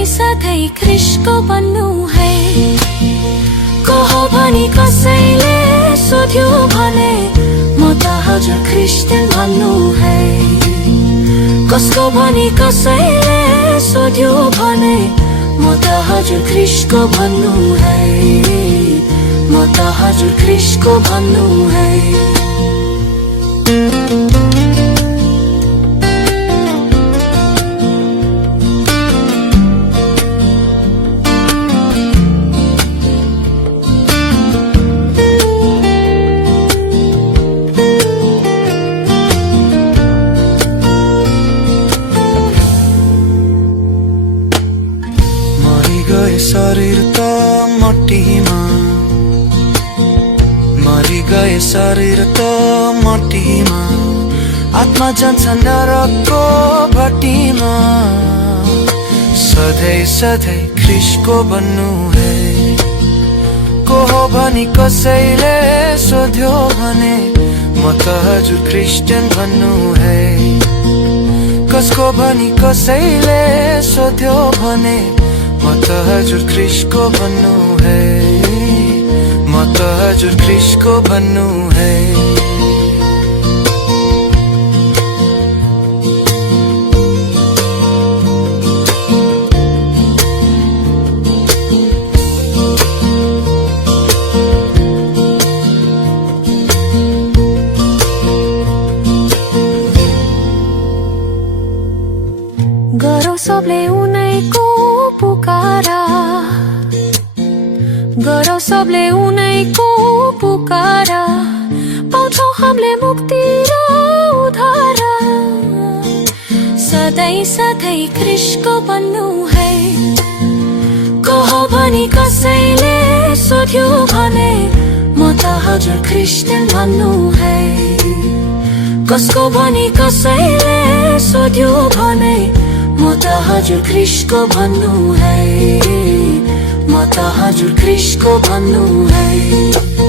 सधैँ सधैँ ख्रिस्टको बन्नु है। को हो भनी कसैले सोध्यो भने म त हजुर क्रिस्चियन भन्नु है। कसको भनी कसैले सोध्यो भने म त हजुर ख्रिस्टको भन्नु है। म त हजुर ख्रिस्टको भन्नु है। शरीर त मट्टीमा मरि गए, शरीर त मट्टीमा, आत्मा जान्छ नरकको भट्टीमा। सधैँ सधैँ ख्रिस्टको बन्नु है। को हो भनी कसैले सोध्यो भने म त हजुर क्रिस्चियन भन्नु है। कसको भनी कसैले सोध्यो भने म त हजुर ख्रिस्टको भन्नु है। म त हजुर ख्रिस्टको भन्नु है। गरौँ सबले उनैको पुकारा, गरौँ सबले उनैको पुकारा, पाउँछौँ हामीले मुक्ति र उद्धार। सधैँ सधैँ ख्रिस्टको बन्नु है। को हो भनी कसैले सोध्यो भने म त हजुर क्रिस्चियन भन्नु है। कसको भनी कसैले सोध्यो भने म त हजुर ख्रिस्टको भन्नु है। म त हजुर ख्रिस्टको भन्नु है।